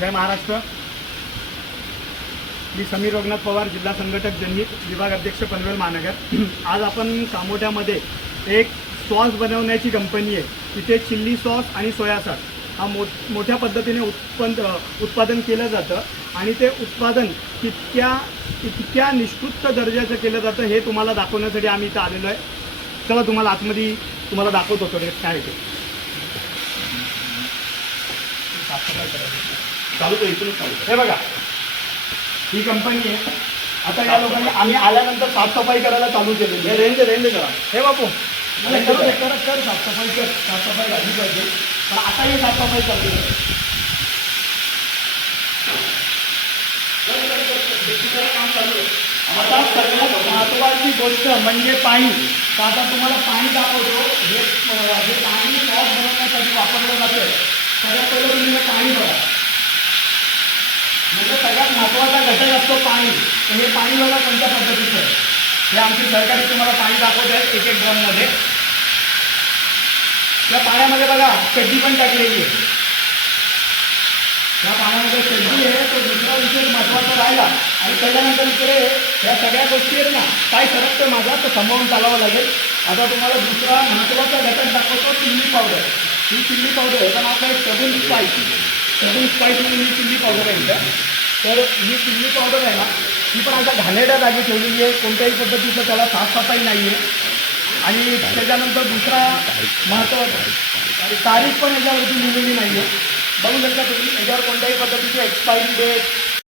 जय महाराष्ट्र. मी समीर रघुनाथ पवार, जिल्हा संघटक जनहित, विभाग अध्यक्ष पनवेल महानगर. आज आपण कामोठ्यामध्ये एक सॉस बनवण्याची कंपनी आहे. तिथे चिल्ली सॉस आणि सोया सॉस हा मोठ्या पद्धतीने उत्पादन केलं जातं आणि ते उत्पादन इतक्या निष्कृत दर्जाचं केलं जातं हे तुम्हाला दाखवण्यासाठी आम्ही इथं आलेलो आहे. चला तुम्हाला आतमध्ये तुम्हाला दाखवत होतो काय ते चालू इथून चालू. हे बघा, ही कंपनी आहे. आता या लोकांनी आम्ही आल्यानंतर साफसफाई करायला चालू केलेली आहे. रेंज करा. हे बापू कर साफसफाई झाली पाहिजे. पण आता ही साफसफाई चालू आहे. काम चालू आहे. आता सगळ्यात महत्त्वाची गोष्ट म्हणजे पाणी. तर आता तुम्हाला पाणी दाखवतो. हे पाणी सॉस बनवण्यासाठी वापरलं जातं. सगळ्यात पहिलं तुम्ही हे पाणी बघा. म्हणजे सगळ्यात महत्त्वाचा घटक असतो पाणी. तर हे पाणी बघा कोणत्या पद्धतीचं आहे. हे आमची सरकारी तुम्हाला पाणी दाखवत आहे एक ड्रममध्ये. या पाण्यामध्ये बघा चड्डी पण टाकलेली आहे. या पाण्यामध्ये चड्डी आहे. तो दुसरा विषय महत्त्वाचा राहिला. आणि त्याच्यानंतर इकडे ह्या सगळ्या गोष्टी आहेत ना, काय सरकतं माझा तर सांभाळून चालावं लागेल. आता तुम्हाला दुसरा महत्त्वाचा घटक दाखवतो, चिल्ली पावडर. ही चिल्ली पावडर आहे. पण आपलं टबून स्पाईस म्हणून ही चिल्ली पावडर आहे इथं. तर ही चिल्ली पावडर आहे ना, ही पण आता घाणेरड्या जागी ठेवलेली आहे. कोणत्याही पद्धतीचं त्याला साफसफाई नाही आहे. आणि त्याच्यानंतर दुसरा महत्त्वाचा तारीख पण याच्यावरती लिहिलेली नाही आहे. बघू शकता तुम्ही, याच्यावर कोणत्याही पद्धतीची एक्सपायरी डेट